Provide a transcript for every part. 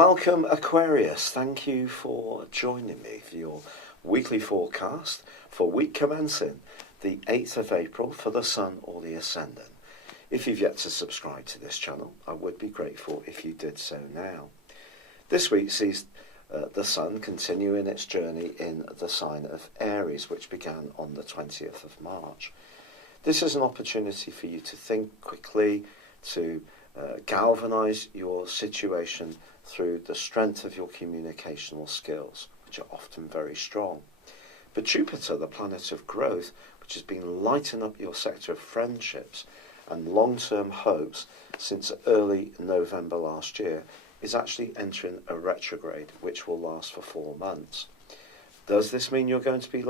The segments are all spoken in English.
Welcome Aquarius, thank you for joining me for your weekly forecast for week commencing the 8th of April for the Sun or the Ascendant. If you've yet to subscribe to this channel, I would be grateful if you did so now. This week sees the Sun continuing its journey in the sign of Aries, which began on the 20th of March. This is an opportunity for you to think quickly, to galvanise your situation through the strength of your communicational skills, which are often very strong. But Jupiter, the planet of growth, which has been lighting up your sector of friendships and long-term hopes since early November last year, is actually entering a retrograde, which will last for 4 months. Does this mean you're going to be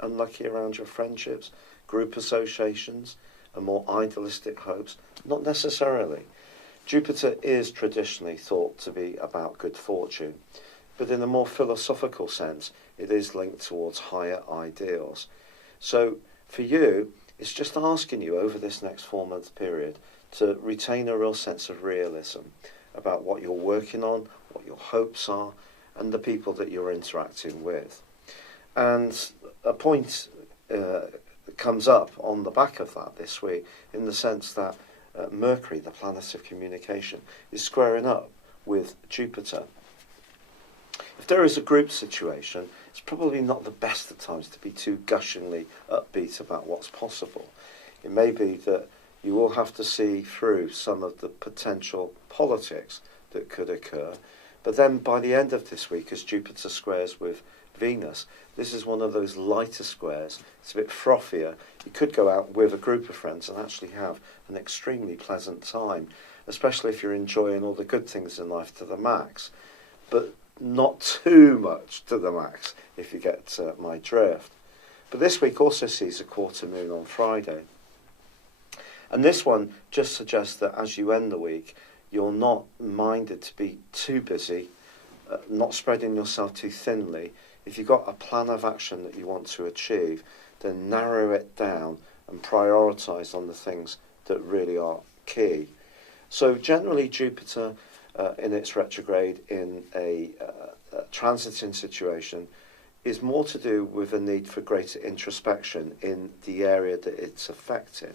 unlucky around your friendships, group associations, and more idealistic hopes? Not necessarily. Jupiter is traditionally thought to be about good fortune, but in a more philosophical sense, it is linked towards higher ideals. So for you, it's just asking you over this next 4-month period to retain a real sense of realism about what you're working on, what your hopes are, and the people that you're interacting with. And a point comes up on the back of that this week in the sense that Mercury, the planet of communication, is squaring up with Jupiter. If there is a group situation, it's probably not the best of times to be too gushingly upbeat about what's possible. It may be that you will have to see through some of the potential politics that could occur. But then by the end of this week, as Jupiter squares with Venus, this is one of those lighter squares. It's a bit frothier. You could go out with a group of friends and actually have an extremely pleasant time, especially if you're enjoying all the good things in life to the max, but not too much to the max, if you get my drift. But this week also sees a quarter moon on Friday. And this one just suggests that as you end the week, you're not minded to be too busy, not spreading yourself too thinly. If you've got a plan of action that you want to achieve, then narrow it down and prioritise on the things that really are key. So generally Jupiter in its retrograde in a transiting situation is more to do with a need for greater introspection in the area that it's affecting.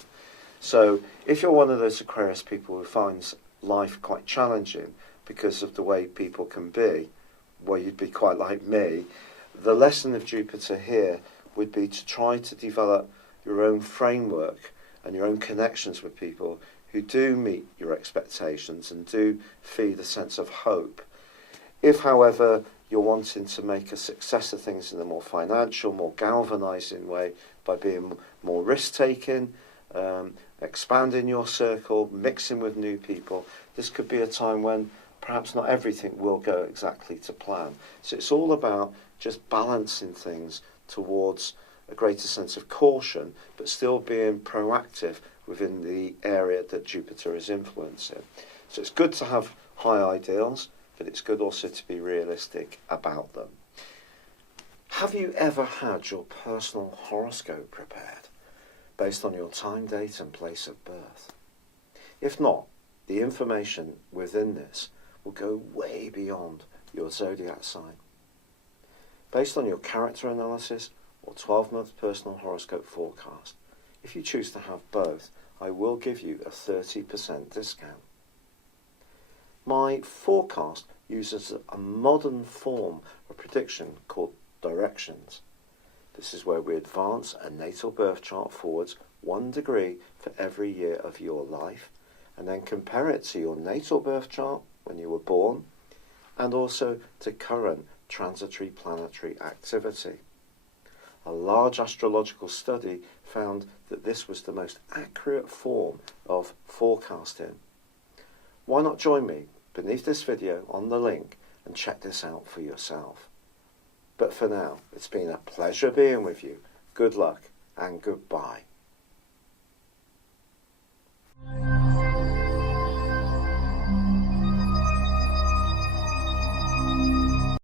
So if you're one of those Aquarius people who finds life quite challenging because of the way people can be, well, you'd be quite like me. The lesson of Jupiter here would be to try to develop your own framework and your own connections with people who do meet your expectations and do feed a sense of hope. If, however, you're wanting to make a success of things in a more financial, more galvanising way by being more risk-taking, expanding your circle, mixing with new people, this could be a time when perhaps not everything will go exactly to plan. So it's all about just balancing things towards a greater sense of caution, but still being proactive within the area that Jupiter is influencing. So it's good to have high ideals, but it's good also to be realistic about them. Have you ever had your personal horoscope prepared based on your time, date and place of birth? If not, the information within this will go way beyond your zodiac sign. Based on your character analysis or 12-month personal horoscope forecast, if you choose to have both, I will give you a 30% discount. My forecast uses a modern form of prediction called directions. This is where we advance a natal birth chart forwards 1 degree for every year of your life, and then compare it to your natal birth chart when you were born, and also to current transitory planetary activity. A large astrological study found that this was the most accurate form of forecasting. Why not join me beneath this video on the link and check this out for yourself? But for now, it's been a pleasure being with you. Good luck and goodbye.